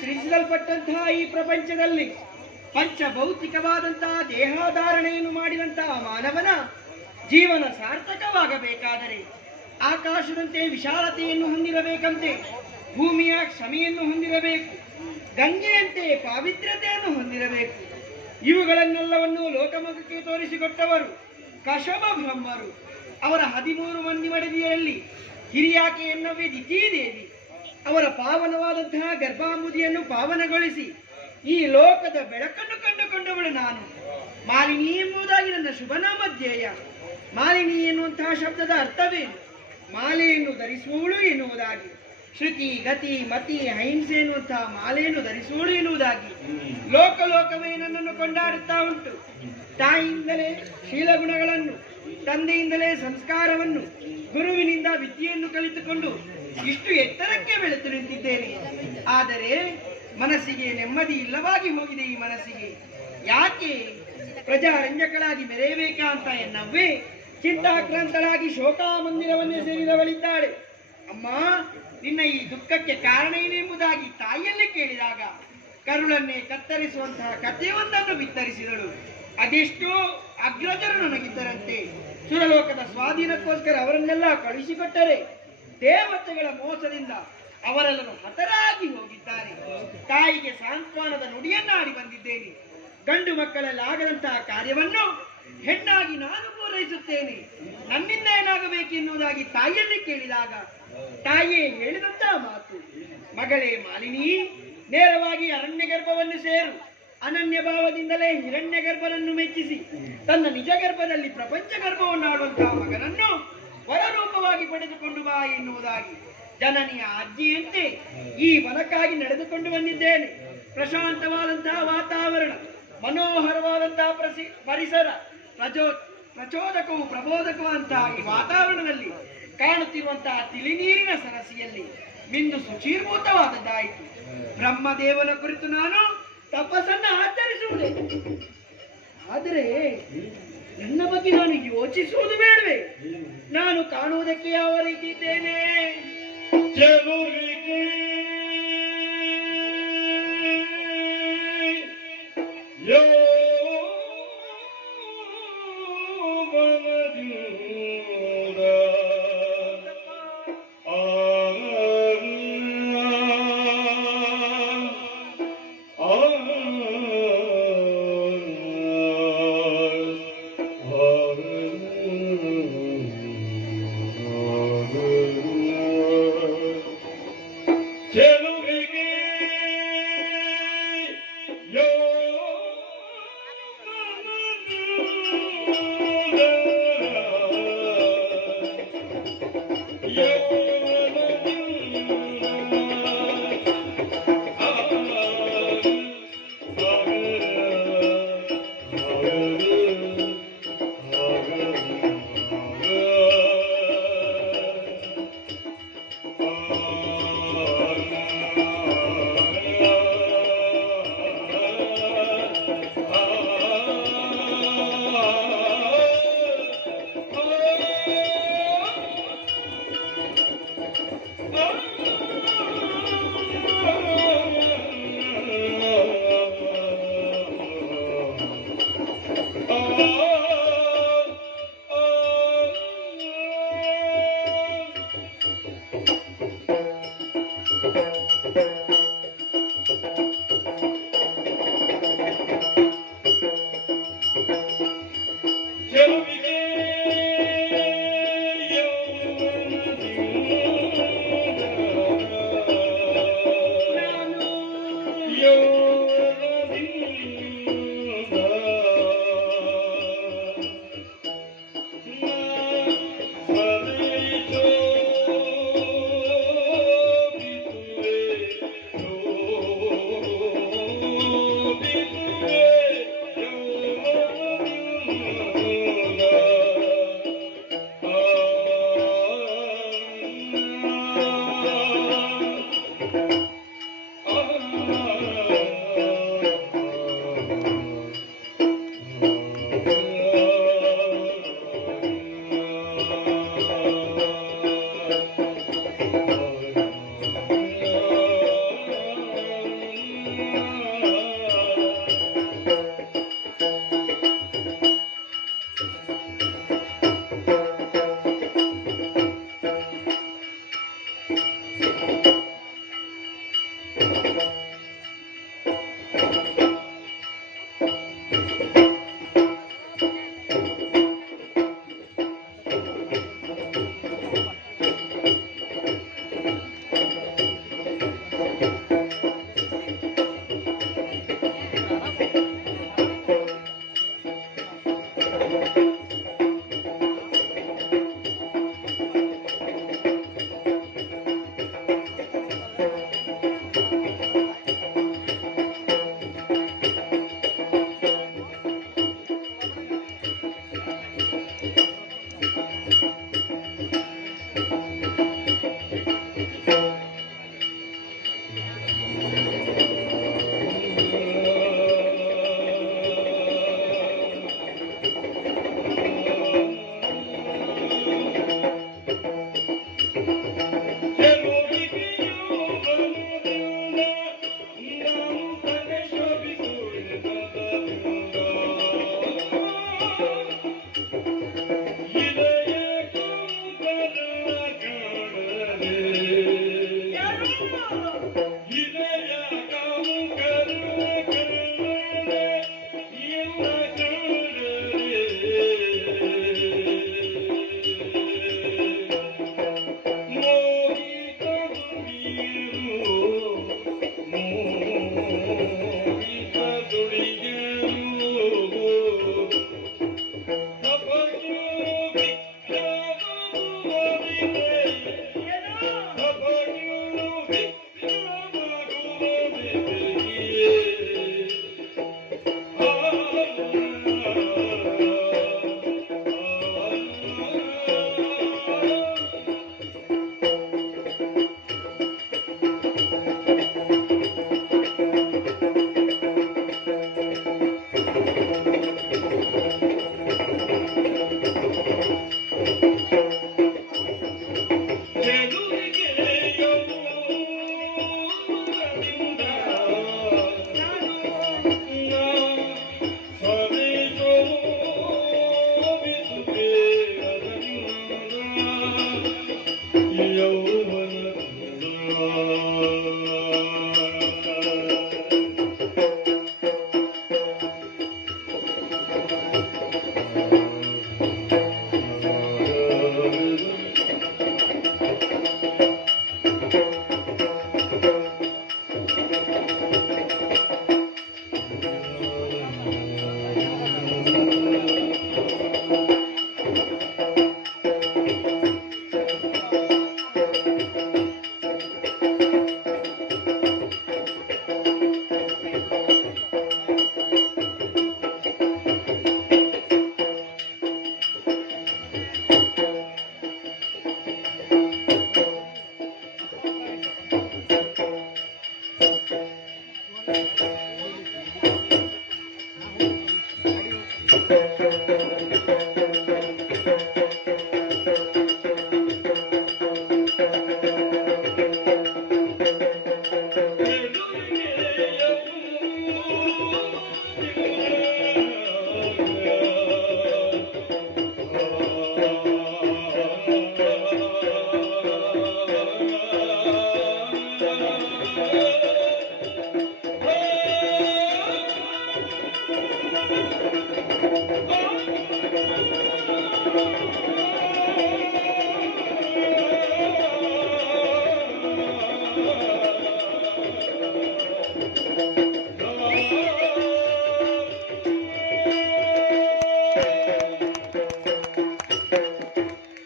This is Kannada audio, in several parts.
ಸೃಷ್ಟಿಸಲ್ಪಟ್ಟಂತಹ ಈ ಪ್ರಪಂಚದಲ್ಲಿ ಪಂಚಭೌತಿಕವಾದಂತಹ ದೇಹಾಧಾರಣೆಯನ್ನು ಮಾಡಿದಂತಹ ಮಾನವನ ಜೀವನ ಸಾರ್ಥಕವಾಗಬೇಕಾದರೆ ಆಕಾಶದಂತೆ ವಿಶಾಲತೆಯನ್ನು ಹೊಂದಿರಬೇಕಂತೆ, ಭೂಮಿಯ ಕ್ಷಮೆಯನ್ನು ಹೊಂದಿರಬೇಕು, ಗಂಗೆಯಂತೆ ಪಾವಿತ್ರ್ಯತೆಯನ್ನು ಹೊಂದಿರಬೇಕು. ಇವುಗಳನ್ನೆಲ್ಲವನ್ನು ಲೋಕಮುಖಕ್ಕೆ ತೋರಿಸಿಕೊಟ್ಟವರು ಕಶ್ಯಪ ಬ್ರಹ್ಮರು. ಅವರ 13 ಮಂದಿ ಮಡದಿಯರಲ್ಲಿ ಹಿರಿಯಾಕೆ ಎನ್ನುವೆ ದಿತಿದೇವಿ. ಅವರ ಪಾವನವಾದಂತಹ ಗರ್ಭಾಮುದಿಯನ್ನು ಪಾವನಗೊಳಿಸಿ ಈ ಲೋಕದ ಬೆಳಕನ್ನು ಕಂಡುಕೊಂಡವಳು ನಾನು. ಮಾಲಿನಿ ಎಂಬುದಾಗಿ ನನ್ನ ಶುಭನಾಮಧ್ಯೇಯ. ಮಾಲಿನಿ ಎನ್ನುವಂತಹ ಶಬ್ದದ ಅರ್ಥವೇನು? ಮಾಲೆಯನ್ನು ಧರಿಸುವವಳು ಎನ್ನುವುದಾಗಿ, ಶ್ರುತಿ ಗತಿ ಮತಿ ಅಹಿಂಸೆ ಎನ್ನುವಂತಹ ಮಾಲೆಯನ್ನು ಧರಿಸುವಳು ಎನ್ನುವುದಾಗಿ ಲೋಕವೇ ನನ್ನನ್ನು ಕೊಂಡಾಡುತ್ತಾ ಉಂಟು. ತಾಯಿಯಿಂದಲೇ ಶೀಲಗುಣಗಳನ್ನು, ತಂದೆಯಿಂದಲೇ ಸಂಸ್ಕಾರವನ್ನು, ಗುರುವಿನಿಂದ ವಿದ್ಯೆಯನ್ನು ಕಲಿತುಕೊಂಡು ಇಷ್ಟು ಎತ್ತರಕ್ಕೆ ಬೆಳೆದು ನಿಂತಿದ್ದೇನೆ. ಆದರೆ ಮನಸ್ಸಿಗೆ ನೆಮ್ಮದಿ ಇಲ್ಲವಾಗಿ ಹೋಗಿದೆ. ಈ ಮನಸ್ಸಿಗೆ ಯಾಕೆ ಪ್ರಜಾರಂಜಕಳಾಗಿ ಮೆರೆಯಬೇಕಾ ಅಂತ ಎನ್ನವ್ವೇ ಚಿಂತಾಕ್ರಾಂತಳಾಗಿ ಶೋಕಾ ಮಂದಿರವನ್ನೇ ಸೇರಿದವಳಿದ್ದಾಳೆ. ಅಮ್ಮ, ನಿನ್ನ ಈ ದುಃಖಕ್ಕೆ ಕಾರಣ ಏನೆಂಬುದಾಗಿ ತಾಯಿಯಲ್ಲೇ ಕೇಳಿದಾಗ ಕರುಳನ್ನೇ ಕತ್ತರಿಸುವಂತಹ ಕಥೆಯೊಂದನ್ನು ಬಿತ್ತರಿಸಿದಳು. ಅದೆಷ್ಟೋ ಅಗ್ರಜರು ನನಗಿದ್ದರಂತೆ. ಸುರಲೋಕದ ಸ್ವಾಧೀನಕ್ಕೋಸ್ಕರ ಅವರನ್ನೆಲ್ಲ ಕಳುಹಿಸಿಕೊಟ್ಟರೆ ದೇವತೆಗಳ ಮೋಸದಿಂದ ಅವರೆಲ್ಲರೂ ಹತರಾಗಿ ಹೋಗಿದ್ದಾರೆ. ತಾಯಿಗೆ ಸಾಂತ್ವನದ ನುಡಿಯನ್ನಾಡಿ ಬಂದಿದ್ದೇನೆ. ಗಂಡು ಮಕ್ಕಳಲ್ಲಿ ಆಗದಂತಹ ಕಾರ್ಯವನ್ನು ಹೆಣ್ಣಾಗಿ ನಾನು ಪೂರೈಸುತ್ತೇನೆ. ನನ್ನಿಂದ ಏನಾಗಬೇಕೆನ್ನುವುದಾಗಿ ತಾಯಿಯಲ್ಲಿ ಕೇಳಿದಾಗ ತಾಯಿಯೇ ಹೇಳಿದಂತಹ ಮಾತು, ಮಗಳೇ ಮಾಲಿನಿ, ನೇರವಾಗಿ ಅರಣ್ಯ ಗರ್ಭವನ್ನು ಸೇರು. ಅನನ್ಯ ಭಾವದಿಂದಲೇ ಹಿರಣ್ಯ ಗರ್ಭನನ್ನು ಮೆಚ್ಚಿಸಿ ತನ್ನ ನಿಜ ಗರ್ಭದಲ್ಲಿ ಪ್ರಪಂಚ ಗರ್ಭವನ್ನು ಆಡುವಂತಹ ಮಗನನ್ನು ವರರೂಪವಾಗಿ ಪಡೆದುಕೊಂಡು ಬಾ ಎನ್ನುವುದಾಗಿ ಜನನಿಯ ಆಜ್ಞೆಯಂತೆ ಈ ವನಕ್ಕಾಗಿ ನಡೆದುಕೊಂಡು ಬಂದಿದ್ದೇನೆ. ಪ್ರಶಾಂತವಾದಂತಹ ವಾತಾವರಣ, ಮನೋಹರವಾದಂತಹ ಪರಿಸರ, ಪ್ರಚೋದಕವು ಪ್ರಬೋಧಕವಂತಹ ಈ ವಾತಾವರಣದಲ್ಲಿ ಕಾಣುತ್ತಿರುವಂತಹ ತಿಳಿನೀರಿನ ಸರಸಿಯಲ್ಲಿ ಮಿಂದು ಶುಚೀರ್ಭೂತವಾದದ್ದಾಯಿತು. ಬ್ರಹ್ಮದೇವನ ಕುರಿತು ನಾನು ತಪಸ್ಸನ್ನು ಆಚರಿಸುವುದೇ, ಆದರೆ ನನ್ನ ಬಗ್ಗೆ ನಾನು ಯೋಚಿಸುವುದು ಬೇಡವೇ? ನಾನು ಕಾಣುವುದಕ್ಕೆ ಯಾವ ರೀತಿ ಇದ್ದೇನೆ?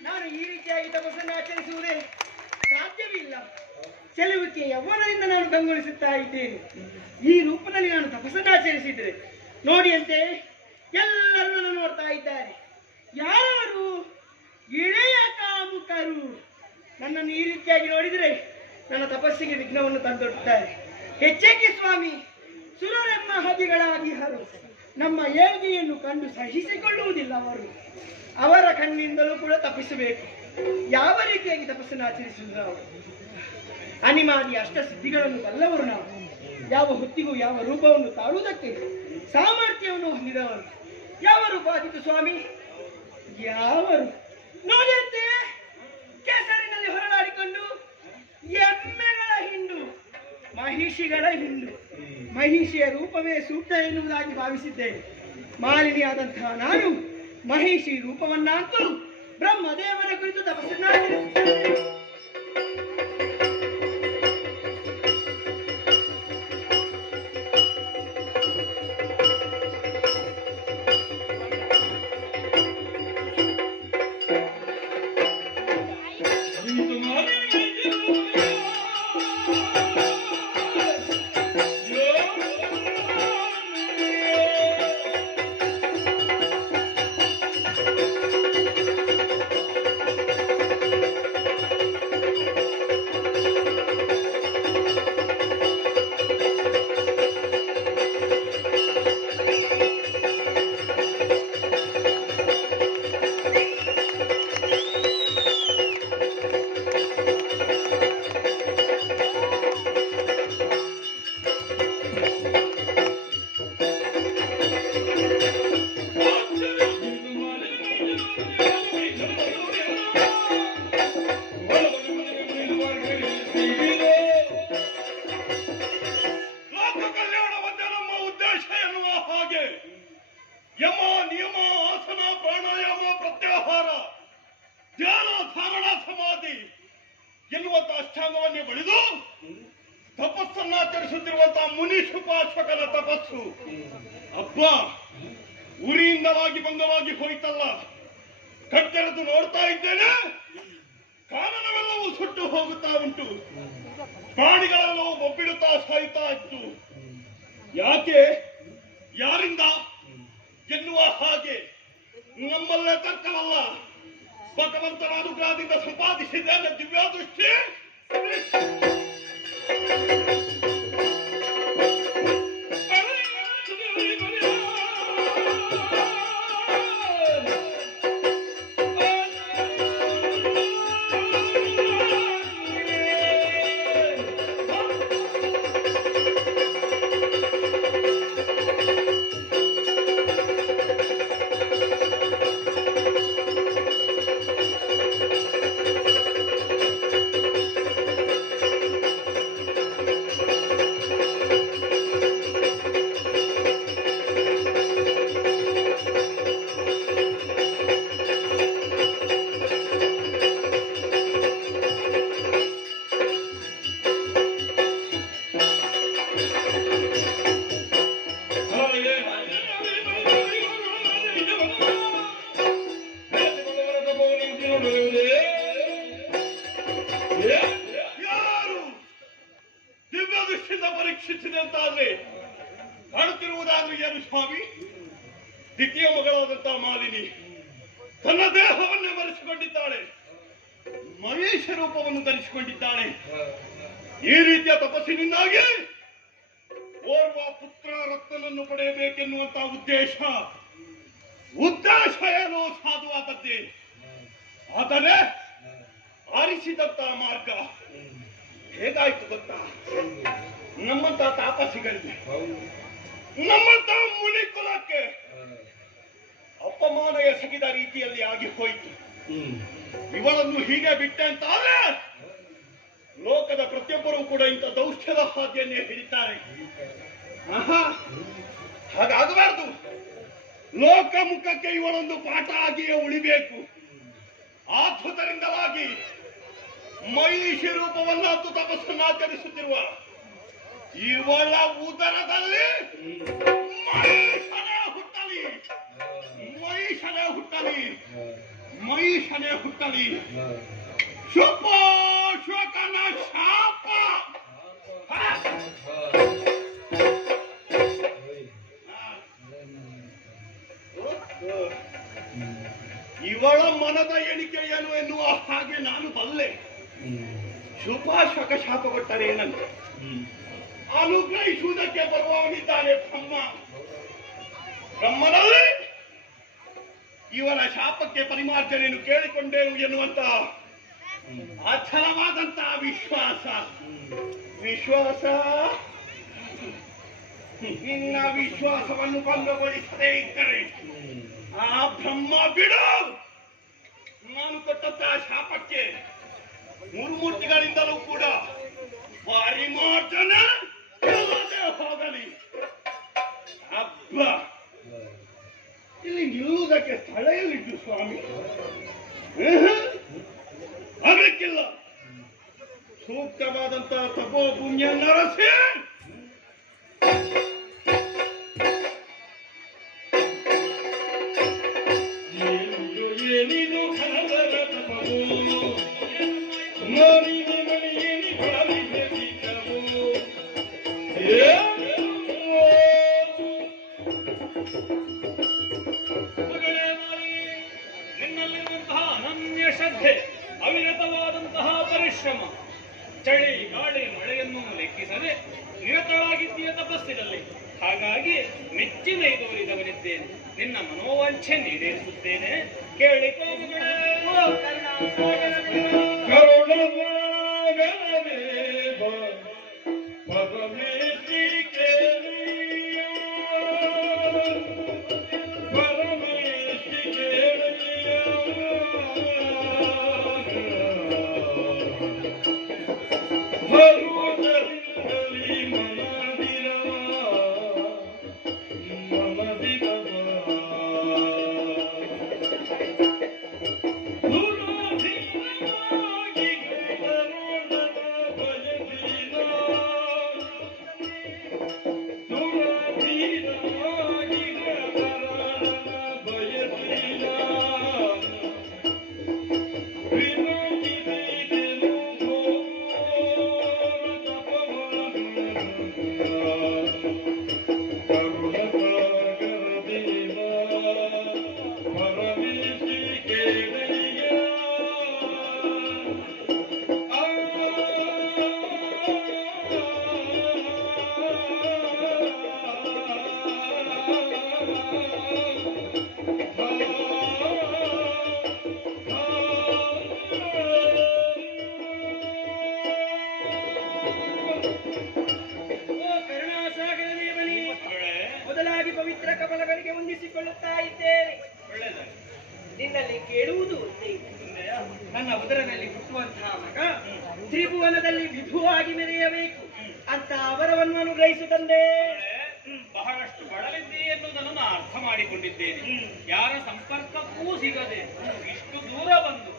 ನಾನು ಈ ರೀತಿಯಾಗಿ ತಪಸ್ಸನ್ನು ಆಚರಿಸುವುದೇ ಸಾಧ್ಯವಿಲ್ಲ. ಚೆಲುವಿಕೆ ಯೌವನದಿಂದ ನಾನು ಕಂಗೊಳಿಸುತ್ತಾ ಇದ್ದೇನೆ. ಈ ರೂಪದಲ್ಲಿ ನಾನು ತಪಸ್ಸನ್ನು ಆಚರಿಸಿದ್ರೆ ನೋಡಿ ಅಂತೆ ಎಲ್ಲರೂ ನನ್ನ ನೋಡ್ತಾ ಇದ್ದಾರೆ. ಯಾರು ಇಳೆಯ ಕಾಮುಕರು ನನ್ನನ್ನು ಈ ರೀತಿಯಾಗಿ ನೋಡಿದರೆ ನನ್ನ ತಪಸ್ಸಿಗೆ ವಿಘ್ನವನ್ನು ತಂದೊಡ್ಡುತ್ತಾರೆ. ಹೆಚ್ಚೇಕೆ ಸ್ವಾಮಿ, ಸುರರೆಮ್ಮ ಹದಿಗಳಾಗಿ ಹರು ನಮ್ಮ ಏಳ್ಗೆಯನ್ನು ಕಂಡು ಸಹಿಸಿಕೊಳ್ಳುವುದಿಲ್ಲ. ಅವರ ಕಣ್ಣಿಂದಲೂ ಕೂಡ ತಪ್ಪಿಸಬೇಕು. ಯಾವ ರೀತಿಯಾಗಿ ತಪಸ್ಸನ್ನು ಆಚರಿಸುವುದು ನಾವು? ಅನಿಮಾದಿ ಅಷ್ಟ ಸಿದ್ಧಿಗಳನ್ನು ಬಲ್ಲವರು ನಾವು. ಯಾವ ಹೊತ್ತಿಗೂ ಯಾವ ರೂಪವನ್ನು ತಾಳುವುದಕ್ಕೆ ಸಾಮರ್ಥ್ಯವನ್ನು ಹೊಂದಿದವರು. ಯಾವ ರೂಪ ಆದಿತ್ತು ಸ್ವಾಮಿ? ಯಾವರು ನೋಡಿಯಂತೆ ಕೆಸರಿನಲ್ಲಿ ಹೊರಳಾಡಿಕೊಂಡು ಎಮ್ಮೆಗಳ ಹಿಂಡು, ಮಹಿಷಿಗಳ ಹಿಂಡು. ಮಹಿಷಿಯ ರೂಪವೇ ಸೂಕ್ತ ಎನ್ನುವುದಾಗಿ ಭಾವಿಸಿದ್ದೇನೆ. ಮಾಲಿನಿಯಾದಂತಹ ನಾನು ಮಹಿಷಿ ರೂಪವನ್ನಂತೂ ಬ್ರಹ್ಮದೇವರ ಕುರಿತು ತಪಸ್ಸನ್ನಾಚರಿಸುತ್ತೇನೆ. ಯಮ ನಿಯಮ ಆಸನ ಪ್ರಾಣಾಯಾಮ ಪ್ರತ್ಯಾಹಾರ ಧ್ಯಾನ ಧಾರಣ ಸಮಾಧಿ ಎನ್ನುವಂತಹ ಅಷ್ಟಾಂಗವನ್ನೇ ಬಳಿದು ತಪಸ್ಸನ್ನಾಚರಿಸುತ್ತಿರುವಂತಹ ಮುನಿಶುಪಾಶ್ವಕನ ತಪಸ್ಸು ಅಬ್ಬ ಉರಿಯಿಂದಲಾಗಿ ಭಂಗವಾಗಿ ಹೋಯ್ತಲ್ಲ. ಕಟ್ಟೆರೆದು ನೋಡ್ತಾ ಇದ್ದೇನೆ, ಕಾನನವೆಲ್ಲವೂ ಸುಟ್ಟು ಹೋಗುತ್ತಾ ಉಂಟು, ಪ್ರಾಣಿಗಳೆಲ್ಲವೂ ಒಬ್ಬಿಡುತ್ತಾ ಸಾಯುತ್ತಾ ಇತ್ತು. ಯಾಕೆ, ಯಾರಿಂದ ಎನ್ನುವ ಹಾಗೆ ನಮ್ಮಲ್ಲೇ ತರ್ಕವಲ್ಲ. ಭಗವಂತನ ಅನುಗ್ರಹದಿಂದ ಸಂಪಾದಿಸಿದ್ದೇನೆ ದಿವ್ಯಾದೃಷ್ಟಿ. ಯಾರು ದಿವ್ಯದೃಷ್ಟಿಯಿಂದ ಪರೀಕ್ಷಿಸಿದೆ ಅಂತಾದ್ರೆ ಕಾಣುತ್ತಿರುವುದಾದ್ರೂ ಏನು ಸ್ವಾಮಿ? ದ್ವಿತೀಯ ಮಗಳಾದಂತಹ ಮಾಲಿನಿ ತನ್ನ ದೇಹವನ್ನೇ ಮರೆಸಿಕೊಂಡಿದ್ದಾಳೆ, ಮಹೇಶ ರೂಪವನ್ನು ಧರಿಸಿಕೊಂಡಿದ್ದಾಳೆ. ಈ ರೀತಿಯ ತಪಸ್ಸಿನಿಂದಾಗಿ ಓರ್ವ ಪುತ್ರ ರತ್ನನನ್ನು ಪಡೆಯಬೇಕೆನ್ನುವಂತಹ ಉದ್ದೇಶ ಏನೋ ಸಾಧುವಾದದ್ದೇ. ಆದರೆ ಆರಿಸಿದಂತ ಮಾರ್ಗ ಹೇಗಾಯ್ತು ಗೊತ್ತಾ? ನಮ್ಮಂತ ತಾಪಸಿಗಳಿಗೆ, ನಮ್ಮಂತ ಮುನಿ ಕುಲಕ್ಕೆ ಅಪಮಾನ ಎಸಗಿದ ರೀತಿಯಲ್ಲಿ ಆಗಿ ಹೋಯಿತು. ಇವಳನ್ನು ಹೀಗೆ ಬಿಟ್ಟೆ ಅಂತಾದ್ರೆ ಲೋಕದ ಪ್ರತಿಯೊಬ್ಬರೂ ಕೂಡ ಇಂಥ ದೌಷ್ಟ್ಯದ ಹಾದಿಯನ್ನೇ ಹಿಡಿತಾರೆ. ಹಾಗಾಗಬಾರ್ದು. ಲೋಕ ಮುಖಕ್ಕೆ ಇವಳೊಂದು ಪಾಠ ಆಗಿಯೇ ಉಳಿಬೇಕು. ಆದ್ಭುತರಿಂದಲಾಗಿ ಮಹಿಷಿ ರೂಪವನ್ನಾತು ತಪಸ್ಸನ್ನಾಚರಿಸುತ್ತಿರುವ ಇವಳ ಉದರದಲ್ಲಿ ಮಹಿಷನೇ ಹುಟ್ಟಲಿ. ಶುಕನ ಶಾಪ. ಇವಳ ಮನದ ಎಣಿಕೆ ಏನು ಎನ್ನುವ ಹಾಗೆ ನಾನು ಬಲ್ಲೆ. ಶುಕ ಶಾಪ ಕೊಟ್ಟರೆ ಏನಂತೆ? ಅನುಗ್ರಹಿಸುವುದಕ್ಕೆ ಬರುವವನಿದ್ದಾನೆ ಬ್ರಹ್ಮನಲ್ಲಿ ಇವನ ಶಾಪಕ್ಕೆ ಪರಿಮಾರ್ಜನೆಯನ್ನು ಕೇಳಿಕೊಂಡೇನು ಎನ್ನುವಂತ ಅಚಲವಾದಂತಹ ವಿಶ್ವಾಸ ನಿನ್ನ ವಿಶ್ವಾಸವನ್ನು ಭಂಗಗೊಳಿಸದೇ ಇದ್ದರೆ ಆ ಬ್ರಹ್ಮ ಬಿಡು. ನಾನು ಕೊಟ್ಟಂತಹ ಶಾಪಕ್ಕೆ ಮೂರ್ತಿಗಳಿಂದಲೂ ಕೂಡ ಪರಿಮಾರ್ಜನೆ ಹೋಗಲಿ. ಹಬ್ಬ ಇಲ್ಲಿ ನಿಲ್ಲುವುದಕ್ಕೆ ಸ್ಥಳ ಎಲ್ಲಿದ್ದು ಸ್ವಾಮಿ? ಆಗಲಿಕ್ಕಿಲ್ಲ. ಸೂಕ್ತವಾದಂತಹ ತಪೋ ಭೂಮಿಯನ್ನು ರಸಿ ನಿನ್ನಲ್ಲಿರುವಂತಹ ಅನನ್ಯ ಶ್ರದ್ಧೆ, ಅವಿರತವಾದಂತಹ ಪರಿಶ್ರಮ, ಚಳಿ ಗಾಳಿ ಮಳೆಯನ್ನು ಲೆಕ್ಕಿಸದೆ ನಿರತವಾಗಿದ್ದೀಯ ತಪಸ್ಸಿನಲ್ಲಿ. ಹಾಗಾಗಿ ಮೆಚ್ಚಿ ತೋರಿದವನಿದ್ದೇನೆ. ನಿನ್ನ ಮನೋವಾಂಛೆ ಈಡೇರಿಸುತ್ತೇನೆ. ಕೇಳಿಕೋ ಮೊದಲಾಗಿ ಪವಿತ್ರ ಕಮಲಗಳಿಗೆ ವಂದಿಸಿಕೊಳ್ಳುತ್ತಾ ಇದ್ದೇನೆ. ನಿನ್ನಲ್ಲಿ ಕೇಳುವುದು ನನ್ನ ಉದರದಲ್ಲಿ ಹುಟ್ಟುವಂತಹ ಮಗ ತ್ರಿಭುವನದಲ್ಲಿ ವಿಭುವಾಗಿ ಮೆರೆಯಬೇಕು ಅಂತ ಅವರವನ್ನು ಅನುಗ್ರಹಿಸುತ್ತಂದೆ. ಬಹಳಷ್ಟು ಬಳಲಿದ್ದೆ ಎನ್ನುವುದನ್ನು ನಾನು ಅರ್ಥ ಮಾಡಿಕೊಂಡಿದ್ದೇನೆ. ಯಾರ ಸಂಪರ್ಕಕ್ಕೂ ಸಿಗದೆ ಇಷ್ಟು ದೂರ ಬಂದು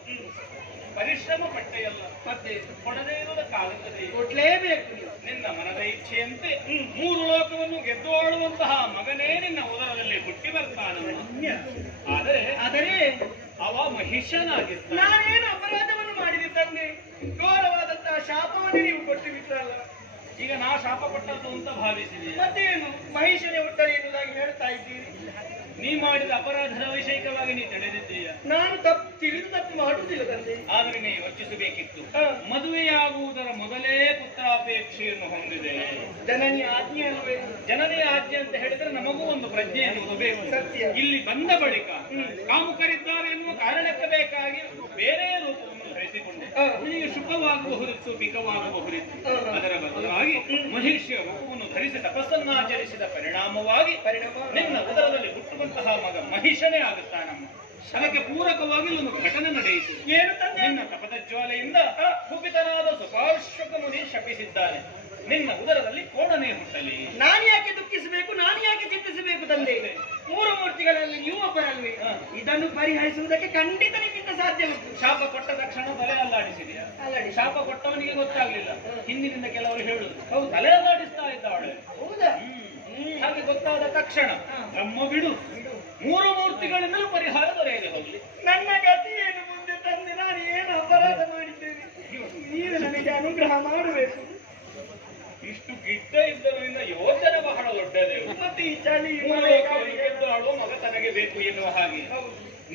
ಪರಿಶ್ರಮ ಪಟ್ಟೆಯಲ್ಲ, ಮತ್ತೆ ಕೊಡದೇ ಇರುವುದಕ್ಕಾಗುತ್ತದೆ. ಕೊಡ್ಲೇಬೇಕು. ನಿನ್ನ ಮನದ ಇಚ್ಛೆಯಂತೆ 3 ಲೋಕವನ್ನು ಗೆದ್ದು ಆಳುವಂತಹ ಮಗನೇ ನಿನ್ನ ಉದರದಲ್ಲಿ ಹುಟ್ಟಿ ಬರ್ತಾನ. ಆದರೆ ಅವ ಮಹಿಷನಾಗಿದ್ದ. ನಾನೇನು ಅಪರಾಧವನ್ನು ಮಾಡಿದೆ ತಂದೆ? ಘೋರವಾದಂತಹ ಶಾಪವನ್ನು ನೀವು ಕೊಟ್ಟು ಬಿಟ್ಟರಲ್ಲ. ಈಗ ನಾ ಶಾಪ ಕೊಟ್ಟದ್ದು ಅಂತ ಭಾವಿಸಿದೆ. ಮತ್ತೇನು ಮಹಿಷನೇ ಹುಟ್ಟಲಿ ಎನ್ನುವುದಾಗಿ ಹೇಳ್ತಾ ಇದ್ದೀರಿ. ನೀ ಮಾಡಿದ ಅಪರಾಧದ ವಿಷಯಕವಾಗಿ ನೀ ತಿಳಿದಿದ್ದೀಯ. ನಾನು ತಿಳಿದು ತಪ್ಪು ಮಾಡುವುದಿಲ್ಲ ತಂದೆ. ಆದರೆ ನೀ ಯೋಚಿಸಬೇಕಿತ್ತು. ಮದುವೆಯಾಗುವುದರ ಮೊದಲೇ ಪುತ್ರಾಪೇಕ್ಷೆಯನ್ನು ಹೊಂದಿದೆ. ಜನನಿ ಆಜ್ಞೆ ಅಲ್ವೇ? ಜನನಿ ಆಜ್ಞೆ ಅಂತ ಹೇಳಿದ್ರೆ ನಮಗೂ ಒಂದು ಪ್ರಜ್ಞೆ ಎನ್ನುವುದು ಬೇಕು. ಸತ್ಯ. ಇಲ್ಲಿ ಬಂದ ಬಳಿಕ ಕಾಮುಕರಿದ್ದಾರೆ ಎನ್ನುವ ಕಾರಣಕ್ಕೆ ಬೇಕಾಗಿ ಬೇರೆ ರೂಪವನ್ನು ಧರಿಸಿಕೊಂಡೆ. ನಿನಗೆ ಶುಭವಾಗಬಹುದಿತ್ತು, ಬಿಕವಾಗಬಹುದಿತ್ತು. ಅದರ ಬದಲಾಗಿ ಮಹಿಷಿಯ ರೂಪವನ್ನು ಧರಿಸಿ ತಪಸ್ಸನ್ನಾಚರಿಸಿದ ಪರಿಣಾಮವಾಗಿ ನಿನ್ನ ಉದರದಲ್ಲಿ ಹುಟ್ಟುವಂತಹ ಮಗ ಮಹಿಷನೇ ಆಗುತ್ತಾನಮ್ಮ. ಅದಕ್ಕೆ ಪೂರಕವಾಗಿ ಒಂದು ಘಟನೆ ನಡೆಯಿತು. ಏನು ತಂದೆ? ನಿನ್ನ ತಪದ ಜ್ವಾಲೆಯಿಂದ ಕುಪಿತನಾದ ಸುಪಾರ್ಶ್ವಕ ಮುನಿ ಶಪಿಸಿದ್ದಾನೆ. ನಿನ್ನ ಉದರದಲ್ಲಿ ಕೋಣನೆ ಹುಟ್ಟಲಿ. ನಾನು ಯಾಕೆ ದುಃಖಿಸಬೇಕು, ನಾನು ಯಾಕೆ ಚಿಂತಿಸಬೇಕು ತಂದೆ? ಮೂರು ಮೂರ್ತಿಗಳಲ್ಲಿ ನೀವು ಒಬ್ಬರಲ್ವೇ? ಇದನ್ನು ಪರಿಹರಿಸುವುದಕ್ಕೆ ಖಂಡಿತ ನಿಮ್ಮಿಂದ ಸಾಧ್ಯ ಉಂಟು. ಶಾಪ ಕೊಟ್ಟ ತಕ್ಷಣ ತಲೆ ಅಲ್ಲಾಡಿಸಿದೆಯಾ? ಶಾಪ ಕೊಟ್ಟವನಿಗೆ ಗೊತ್ತಾಗ್ಲಿಲ್ಲ. ಹಿಂದಿನಿಂದ ಕೆಲವರು ಹೇಳುದು ಹೌದು ತಲೆ ಅಲ್ಲಾಡಿಸ್ತಾ ಇದ್ದಾಳೆ. ಹೌದಾ? ಹಾಗೆ ಗೊತ್ತಾದ ತಕ್ಷಣ ನಮ್ಮ ಬಿಡು, ಮೂರು ಮೂರ್ತಿಗಳಿಂದಲೂ ಪರಿಹಾರ ದೊರೆಯದೆ ಹೋಗಲಿ. ನನ್ನ ಗತಿ ಏನು ಮುಂದೆ ತಂದೆ? ನಾನು ಏನು ಅಪರಾಧ ಮಾಡಿದ್ದೇನೆ? ನೀನು ನನಗೆ ಅನುಗ್ರಹ ಮಾಡಬೇಕು. ಇಷ್ಟು ಗಿಡ್ಡ ಇದ್ದವರಿಂದ ಯೋಚನೆ ಬಹಳ ದೊಡ್ಡದೇ. ಮತ್ತೆ ಈ ಚಳಿ ಗೆದ್ದು ಆಡುವ ಮಗ ತನಗೆ ಬೇಕು ಎನ್ನುವ ಹಾಗೆ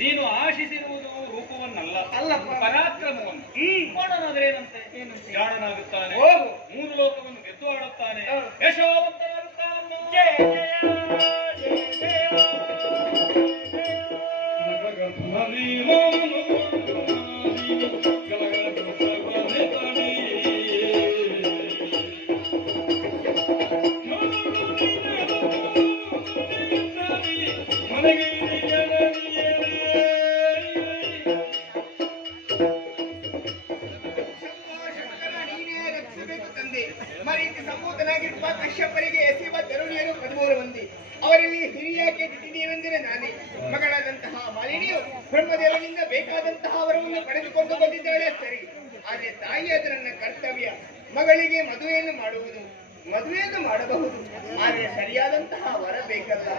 ನೀನು ಆಶಿಸಿರುವುದು ರೂಪವನ್ನಲ್ಲ, ಅಲ್ಲಪ್ಪ, ಪರಾಕ್ರಮವನ್ನು. ಕೋಣನಾದ್ರೇನಂತೆ ಜಾಣನಾಗುತ್ತಾನೆ, ಮೂರು ಲೋಕವನ್ನು ಗೆದ್ದು ಆಡುತ್ತಾನೆ, ಯಶೋವಂತನಾಗುತ್ತಾನಮ್ಮ. ಜಯ ಜಯ ಜಯ ಮರೀತಿ ಸಂಭೂತನಾಗಿರುವ ಕಶ್ಯಪರಿಗೆ ಎಸೆಯುವ ತರುಣಿಯರು 13 ಮಂದಿ. ಅವರಲ್ಲಿ ಹಿರಿಯಾಕೆ ದಿತಿದೇವೆಂದರೆ ನಾನೇ. ಮಗಳಾದಂತಹ ಮಾಲಿನಿಯು ಬ್ರಹ್ಮದೇವನಿಂದ ಬೇಕಾದಂತಹ ವರವನ್ನು ಪಡೆದುಕೊಂಡು ಬಂದಿದ್ದಾಳೆ ಸರಿ. ಆದರೆ ತಾಯಿಯಾದ ನನ್ನ ಕರ್ತವ್ಯ ಮಗಳಿಗೆ ಮದುವೆಯನ್ನು ಮಾಡುವುದು. ಮದುವೆಯನ್ನು ಮಾಡಬಹುದು, ಆದರೆ ಸರಿಯಾದಂತಹ ವರ ಬೇಕಲ್ಲ.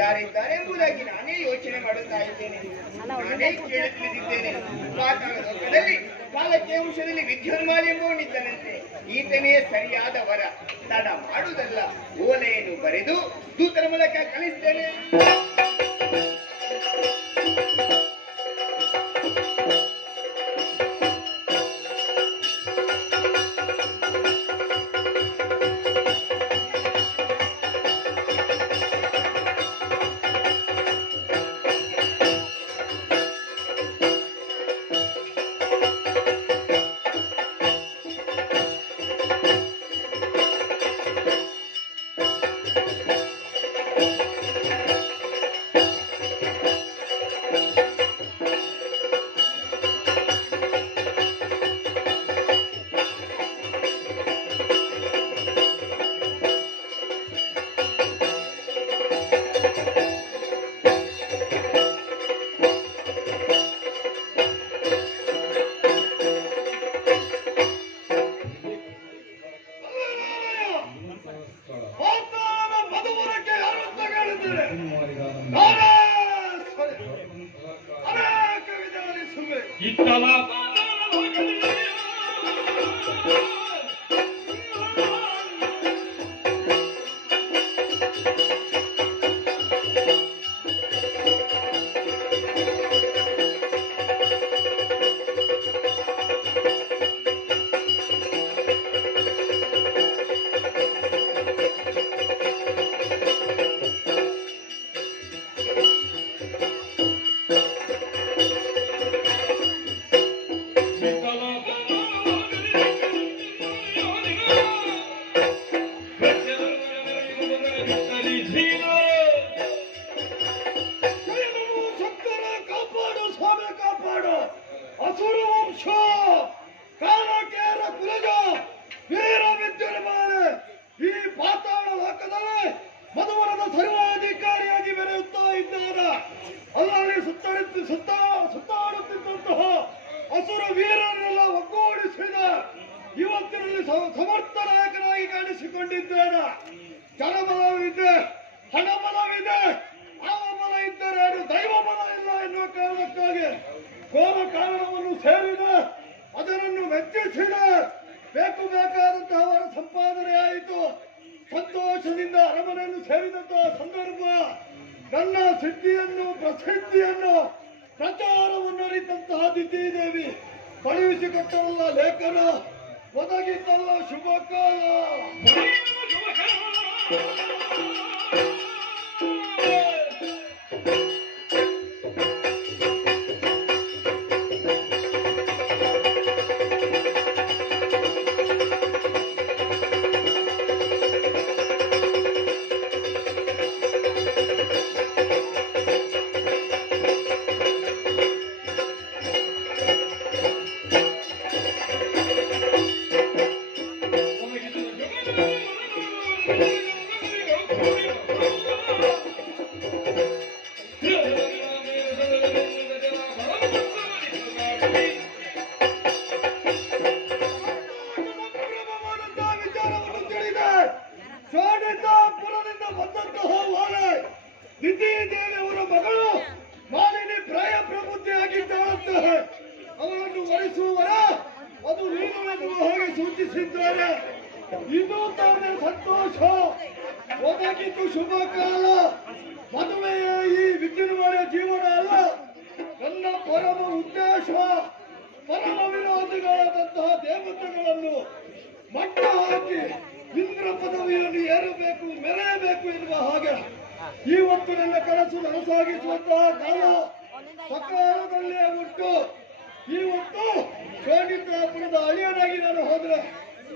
ಯಾರಿದ್ದಾರೆ ಎಂಬುದಾಗಿ ನಾನೇ ಯೋಚನೆ ಮಾಡುತ್ತಾ ಇದ್ದೇನೆ, ನಾನೇ ಕೇಳಿ ತಿಳಿದಿದ್ದೇನೆ. ಪಾತಾಳ ಲೋಕದಲ್ಲಿ ಕಾಲಕ್ಕೆ ಅಂಶದಲ್ಲಿ ವಿದ್ಯುನ್ಮಾಲಿ ಎಂಬುವನಿದ್ದನಂತೆ. ಈತನೇ ಸರಿಯಾದ ವರ. ತಡ ಮಾಡುವುದಲ್ಲ, ಓಲೆಯನ್ನು ಬರೆದು ದೂತರ ಮೂಲಕ ಕಳಿಸ್ತೇನೆ. ಸುತ್ತಾಡುತ್ತಿದ್ದಂತಹ ಅಸುರ ವೀರರನ್ನೆಲ್ಲ ಒಗ್ಗೂಡಿಸಿದ ಇವತ್ತಿನಲ್ಲಿ ಸಮರ್ಥ ನಾಯಕನಾಗಿ ಕಾಣಿಸಿಕೊಂಡಿದ್ದೇನೆ. ಜನಬಲವಿದೆ, ಹಣಬಲವಿದೆ, ಅವಬಲ ಇದ್ದರೆ ಅದು ದೈವ ಬಲ ಇಲ್ಲ ಎನ್ನುವ ಕಾರಣಕ್ಕಾಗಿ ಘೋರ ಕಾರಣವನ್ನು ಸೇರಿದೆ, ಅದನ್ನು ಮೆಚ್ಚಿಸಿದೆ. ಬೇಕಾದಂತಹ ಅವರ ಸಂಪಾದನೆ ಆಯಿತು. ಸಂತೋಷದಿಂದ ಅರಮನೆಯನ್ನು ಸೇರಿದಂತಹ ಸಂದರ್ಭ ನನ್ನ ಸಿದ್ಧಿಯನ್ನು ಪ್ರಸಿದ್ಧಿಯನ್ನು ಪ್ರಚಾರವನ್ನು ಅರಿತಂತಹ ದಿತಿದೇವಿ ಕಳುಹಿಸಿಕೊಟ್ಟರಲ್ಲ ಲೇಖನ ಒದಗಿದ್ದಲ್ಲ ಶುಭ ಕಾಲ. ಶೋಣಿತಾಪುರದಿಂದ ಬಂದಂತಹ ವಾಲೆ ದಿತಿದೇವಿಯವರ ಮಗಳು ಮಾಲಿನಿ ಪ್ರಾಯ ಪ್ರಬುದ್ಧಿಯಾಗಿದ್ದಾಳಂತೆ. ಅವರನ್ನು ವರಿಸುವವರ ಅದು ನೀನು ಹಾಗೆ ಸೂಚಿಸಿದ್ದಾರೆ. ಇದು ತಾನೇ ಸಂತೋಷ, ಒದಗಿದ್ದು ಶುಭ ಕಾಲ. ಮದುವೆಯ ಈ ವಿದ್ಯುನ್ಮಯ ಜೀವನ ಅಲ್ಲ ನನ್ನ ಪರಮ ಉದ್ದೇಶ. ಪರಮ ವಿರೋಧಿಗಳಾದಂತಹ ದೇವತೆಗಳನ್ನು ಮಟ್ಟ ಹಾಕಿ ಇಂದ್ರ ಪದವಿಯನ್ನು ಏರಬೇಕು, ಮೆರೆಯಬೇಕು ಎನ್ನುವ ಹಾಗೆ ಇವತ್ತು ನನ್ನ ಕನಸು ನನಸಾಗಿಸುವಂತಹ ಕಾಲ ಸಕಾಲದಲ್ಲೇ ಉಂಟು. ಇವತ್ತು ಶೋಣಿತಾಪುರದ ಅಳಿಯನಾಗಿ ನಾನು ಹೋದ್ರೆ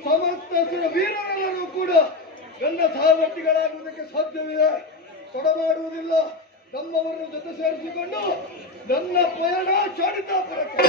ಸಮಸ್ತ ವೀರರೆಲ್ಲರೂ ಕೂಡ ನನ್ನ ಸಹವರ್ತಿಗಳಾಗುವುದಕ್ಕೆ ಸಾಧ್ಯವಿದೆ. ತಡಮಾಡುವುದಿಲ್ಲ. ನಮ್ಮವರನ್ನು ಜೊತೆ ಸೇರಿಸಿಕೊಂಡು ನನ್ನ ಪಯಣ ಶೋಣಿತಾಪುರಕ್ಕೆ.